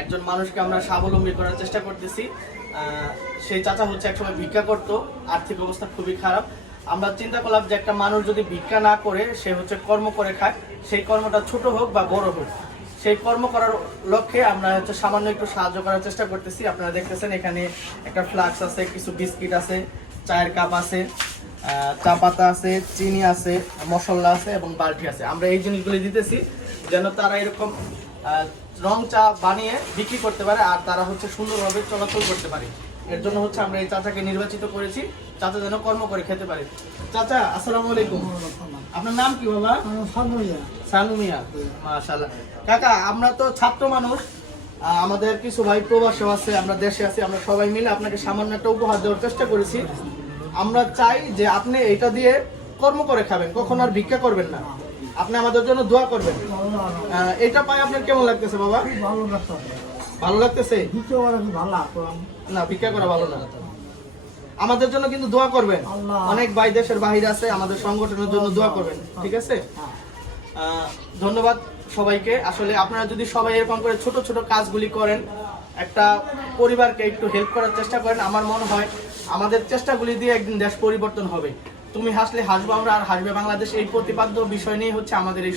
একজন মানুষকে আমরা স্বাবলম্বী করার চেষ্টা করতেছি। সেই চাচা হচ্ছে একসময় ভিক্ষা করতো, আর্থিক অবস্থা খুবই খারাপ। আমরা চিন্তা করলাম যে একটা মানুষ যদি ভিক্ষা না করে, সে হচ্ছে কর্ম করে খায় সেই কর্মটা ছোট হোক বা বড় হোক, সেই কর্ম করার লক্ষ্যে আমরা হচ্ছে সামান্য একটু সাহায্য করার চেষ্টা করতেছি। আপনারা দেখতেছেন এখানে একটা ফ্লাক্স আছে, কিছু বিস্কিট আছে, চায়ের কাপ আছে চা পাতা আছে, চিনি আছে, মশলা আছে এবং বালতি আছে। আমরা এই জিনিসগুলি দিতেছি যেন তারা এরকম রং চা বানিয়ে বিক্রি করতে পারে আর তারা হচ্ছে সুন্দরভাবে চলাচল করতে পারে। এর জন্য হচ্ছে আমরা এই চাচাকে নির্বাচিত করেছি। চাচা যেন কর্ম করে খেতে পারে। চাচা আসসালামু আলাইকুম। আপনার নাম কি বাবা? সানু মিয়া মাশাআল্লাহ। কাকা আমরা তো ছাত্র মানুষ। আমাদের কিছু ভাই প্রবাসে আছে আমরা দেশে আছি আমরা সবাই মিলে আপনাকে সামান্য একটা উপহার দেওয়ার চেষ্টা করেছি। আমরা চাই যে আপনি এটা দিয়ে কর্ম করে খাবেন কখন আর ভিক্ষা করবেন না। আপনি আমাদের জন্য দোয়া করবেন। এটা পাই আপনার কেমন লাগতেছে বাবা? ভালো লাগতো ভালো লাগতেছে? না ভিক্ষা করা ভালো না। আমাদের জন্য কিন্তু দোয়া করবেন। অনেক ভাই দেশের বাহিরে আছে আমাদের সংগঠনের জন্য দোয়া করবেন ঠিক আছে? ধন্যবাদ সবাইকে। আসলে আপনারা যদি সবাই এরকম করে ছোট ছোট কাজগুলি করেন একটা পরিবারকে একটু হেল্প করার চেষ্টা করেন আমার মনে হয় আমাদের চেষ্টাগুলি দিয়ে একদিন দেশ পরিবর্তন হবে। তুমি হাসলে হাসবো আমরা আর হাসবে বাংলাদেশ। এই প্রতিপাদ্য বিষয় নিয়ে হচ্ছে আমাদের এই